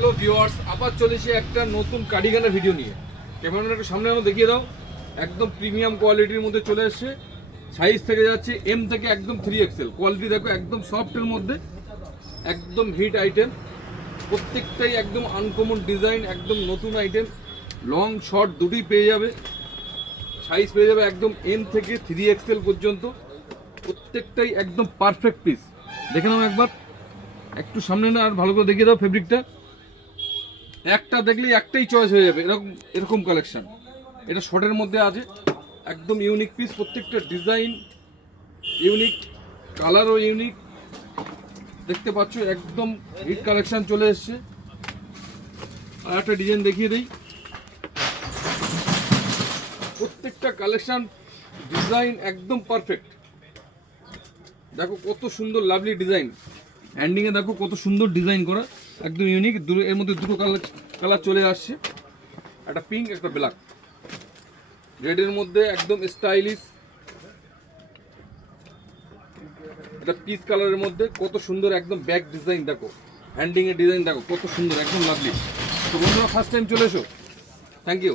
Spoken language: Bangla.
হ্যালো ভিউয়ার্স, আবার চলেছে একটা নতুন কার্ডিগানের ভিডিও নিয়ে। ক্যামেরাটা একটু সামনে আনো, দেখিয়ে দাও। একদম প্রিমিয়াম কোয়ালিটির মধ্যে চলে এসছে। সাইজ থেকে যাচ্ছে এম থেকে একদম 3XL। কোয়ালিটি দেখো, একদম সফটের মধ্যে, একদম হিট আইটেম। প্রত্যেকটাই একদম আনকমন ডিজাইন, একদম নতুন আইটেম। লং শর্ট দুটোই পেয়ে যাবে। সাইজ পেয়ে যাবে একদম এম থেকে 3XL পর্যন্ত। প্রত্যেকটাই একদম পারফেক্ট পিস। দেখে নাও একবার, একটু সামনে না আর ভালো করে দেখিয়ে দাও। ফেব্রিকটা একটা দেখলেই একটাই চয়েস হয়ে যাবে, এরকম এরকম কালেকশন। এটা শর্টের মধ্যে আছে, একদম ইউনিক পিস। প্রত্যেকটা ডিজাইন ইউনিক, কালারও ইউনিক। দেখতে পাচ্ছ একদম হিট কালেকশন চলে এসছে। আর একটা ডিজাইন দেখিয়ে দিই। প্রত্যেকটা কালেকশন ডিজাইন একদম পারফেক্ট। দেখো কত সুন্দর লাভলি ডিজাইন। হ্যান্ডিংয়ে দেখো কত সুন্দর ডিজাইন করা, একদম ইউনিক। এর মধ্যে দুটো কালার চলে আসছে, একটা পিঙ্ক একটা ব্ল্যাক। রেডের মধ্যে একদম স্টাইলিশ, এটা পিচ কালারের মধ্যে কত সুন্দর একদম ব্যাক ডিজাইন। দেখো হ্যান্ডিংয়ের ডিজাইন দেখো কত সুন্দর, একদম লাভলি। তো বন্ধুরা, ফার্স্ট টাইম চলে এসো। Thank you.